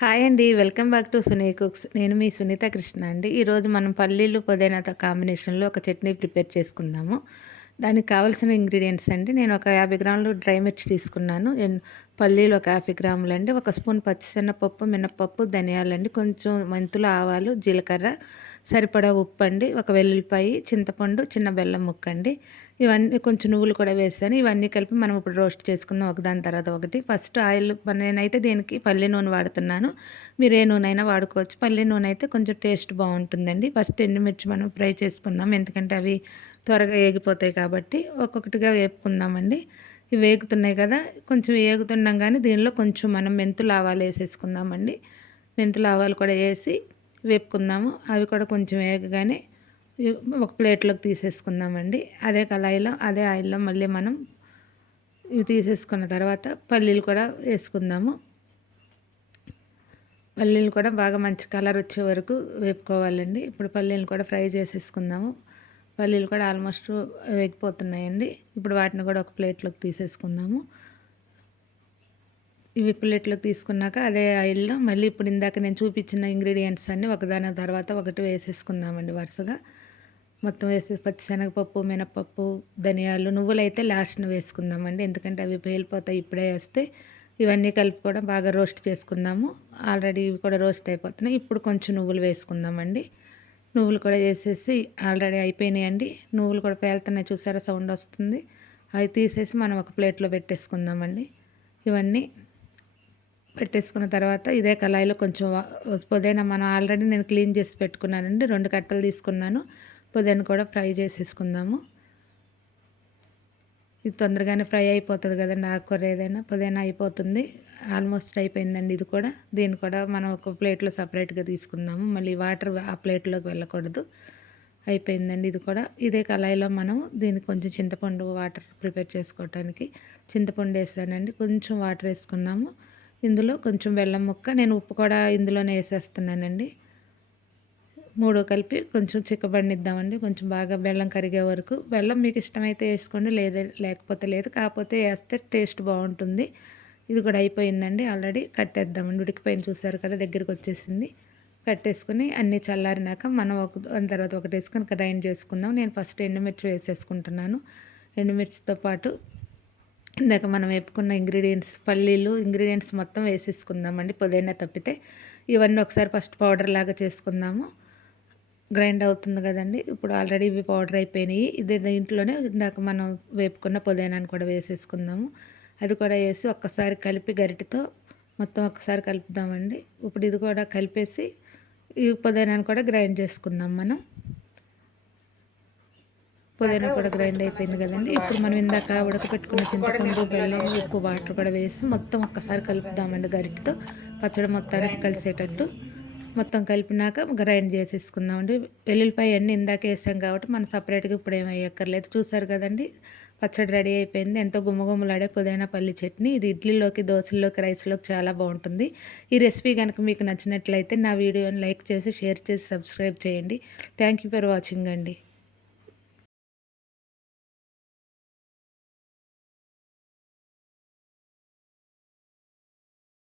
Hi అండి. Welcome back to Suni cooks. నేను మీ సునీత కృష్ణ అండి. ఈరోజు మనం పల్లీలు, పుదీనాతో కాంబినేషన్‌లో ఒక చట్నీ ప్రిపేర్ చేసుకుందాము. దానికి కావాల్సిన ఇంగ్రీడియెంట్స్ అండి. నేను ఒక 50 గ్రాములు డ్రై మిర్చి తీసుకున్నాను. పల్లీలు ఒక 50 గ్రాములండి. ఒక స్పూన్ పచ్చిశనగపప్పు, మినపప్పు, ధనియాలండి, కొంచెం మెంతులు, ఆవాలు, జీలకర్ర, సరిపడా ఉప్పండి, ఒక వెల్లుల్లిపాయి, చింతపండు, చిన్న బెల్లం ముక్కండి. ఇవన్నీ కొంచెం నువ్వులు కూడా వేసాను. ఇవన్నీ కలిపి మనం ఇప్పుడు రోస్ట్ చేసుకుందాం ఒకదాని తర్వాత ఒకటి. ఫస్ట్ ఆయిల్ నేనైతే దీనికి పల్లి నూనె వాడుతున్నాను. మీరు ఏ నూనె అయినా వాడుకోవచ్చు. పల్లి నూనె అయితే కొంచెం టేస్ట్ బాగుంటుందండి. ఫస్ట్ ఎండుమిర్చి మనం ఫ్రై చేసుకుందాం, ఎందుకంటే అవి త్వరగా ఏగిపోతాయి కాబట్టి ఒక్కొక్కటిగా వేపుకుందామండి. ఇవి వేగుతున్నాయి కదా, కొంచెం వేగుతుండగానే దీనిలో కొంచెం మనం మెంతులు ఆవాలు వేసేసుకుందామండి. మెంతులు ఆవాలు కూడా వేసి వేపుకుందాము. అవి కూడా కొంచెం వేగగానే ఒక ప్లేట్లోకి తీసేసుకుందామండి. అదే కళాయిలో అదే ఆయిల్లో మళ్ళీ మనం ఇవి తీసేసుకున్న తర్వాత పల్లీలు కూడా వేసుకుందాము. పల్లీలు కూడా బాగా మంచి కలర్ వచ్చే వరకు వేపుకోవాలండి. ఇప్పుడు పల్లీలు కూడా ఫ్రై చేసేసుకుందాము. పల్లీలు కూడా ఆల్మోస్ట్ వేగిపోతున్నాయండి. ఇప్పుడు వాటిని కూడా ఒక ప్లేట్లోకి తీసేసుకుందాము. ఇవి ప్లేట్లోకి తీసుకున్నాక అదే ఆయిల్లో మళ్ళీ ఇప్పుడు ఇందాక నేను చూపించిన ఇంగ్రీడియంట్స్ అన్నీ ఒకదాని తర్వాత ఒకటి వేసేసుకుందామండి వరుసగా. మొత్తం వేసేసి పచ్చిశనగపప్పు, మినపప్పు, ధనియాలు, నువ్వులైతే లాస్ట్‌న వేసుకుందామండి. ఎందుకంటే అవి పేలిపోతాయి ఇప్పుడే వేస్తే. ఇవన్నీ కలిపి కూడా బాగా రోస్ట్ చేసుకుందాము. ఆల్రెడీ ఇవి కూడా రోస్ట్ అయిపోతున్నాయి. ఇప్పుడు కొంచెం నువ్వులు వేసుకుందామండి. నువ్వులు కూడా వేసేసి ఆల్రెడీ అయిపోయినాయండి. నువ్వులు కూడా పేలుతున్నాయి, చూసారా సౌండ్ వస్తుంది. అవి తీసేసి మనం ఒక ప్లేట్లో పెట్టేసుకుందామండి. ఇవన్నీ పెట్టేసుకున్న తర్వాత ఇదే కళాయిలో కొంచెం పుదీనా మనం ఆల్రెడీ నేను క్లీన్ చేసి పెట్టుకున్నానండి. 2 కట్టలు తీసుకున్నాను. పుదీనా కూడా ఫ్రై చేసేసుకుందాము. ఇది తొందరగానే ఫ్రై అయిపోతుంది కదండి, ఆకుకూర ఏదైనా. పుదీనా అయిపోతుంది, ఆల్మోస్ట్ అయిపోయిందండి ఇది కూడా. దీన్ని కూడా మనం ఒక ప్లేట్లో సపరేట్గా తీసుకుందాము. మళ్ళీ వాటర్ ఆ ప్లేట్లోకి వెళ్ళకూడదు. అయిపోయిందండి ఇది కూడా. ఇదే కళాయిలో మనం దీనికి కొంచెం చింతపండు వాటర్ ప్రిపేర్ చేసుకోవటానికి చింతపండు వేసానండి. కొంచెం వాటర్ వేసుకుందాము. ఇందులో కొంచెం బెల్లం ముక్క, నేను ఉప్పు కూడా ఇందులోనే వేసేస్తున్నానండి. 3 కలిపి కొంచెం చిక్కబడినిద్దామండి. కొంచెం బాగా బెల్లం కరిగే వరకు. బెల్లం మీకు ఇష్టమైతే వేసుకోండి, లేకపోతే లేదు. కాకపోతే వేస్తే టేస్ట్ బాగుంటుంది. ఇది కూడా అయిపోయిందండి ఆల్రెడీ. కట్టేద్దామండి. ఉడికిపోయింది, చూసారు కదా, దగ్గరికి వచ్చేసింది. కట్టేసుకుని అన్నీ చల్లారినాక మనం దాని తర్వాత ఒకటి వేసుకొని గ్రైండ్ చేసుకుందాం. నేను ఫస్ట్ ఎండుమిర్చి వేసేసుకుంటున్నాను. ఎండుమిర్చితో పాటు ఇందాక మనం వేపుకున్న పల్లీలు ఇంగ్రీడియంట్స్ మొత్తం వేసేసుకుందామండి, పుదీనా తప్పితే. ఇవన్నీ ఒకసారి ఫస్ట్ పౌడర్ లాగా చేసుకుందాము. గ్రైండ్ అవుతుంది కదండి. ఇప్పుడు ఆల్రెడీ ఇవి పౌడర్ అయిపోయినాయి. ఇదే దీంట్లోనే ఇందాక మనం వేపుకున్న పుదీనాను కూడా వేసేసుకుందాము. అది కూడా వేసి ఒక్కసారి కలిపి గరిటెతో మొత్తం ఒక్కసారి కలుపుదామండి. ఇప్పుడు ఇది కూడా కలిపేసి ఈ పుదీనాను కూడా గ్రైండ్ చేసుకుందాం మనం. పుదీనా కూడా గ్రైండ్ అయిపోయింది కదండి. ఇప్పుడు మనం ఇందాక ఉడకపెట్టుకున్న చింతపండు, బెల్లం, ఉప్పు, వాటర్ కూడా వేసి మొత్తం ఒక్కసారి కలుపుదామండి గరిటెతో, పచ్చడి మొత్తానికి కలిసేటట్టు. మొత్తం కలిపినాక గ్రైండ్ చేసేసుకుందామండి. వెల్లుల్లిపాయ అన్నీ ఇందాక వేసాం కాబట్టి మనం సపరేట్గా ఇప్పుడు ఏమి వేయక్కర్లేదు. చూసారు కదండి, పచ్చడి రెడీ అయిపోయింది. ఎంతో గుమ్మగుమ్మలాడే పుదీనా పల్లి చట్నీ. ఇది ఇడ్లీలోకి, దోశల్లోకి, రైస్లోకి చాలా బాగుంటుంది. ఈ రెసిపీ కనుక మీకు నచ్చినట్లయితే నా వీడియోని లైక్ చేసి, షేర్ చేసి, సబ్స్క్రైబ్ చేయండి. థ్యాంక్ యూ ఫర్ వాచింగ్ అండి.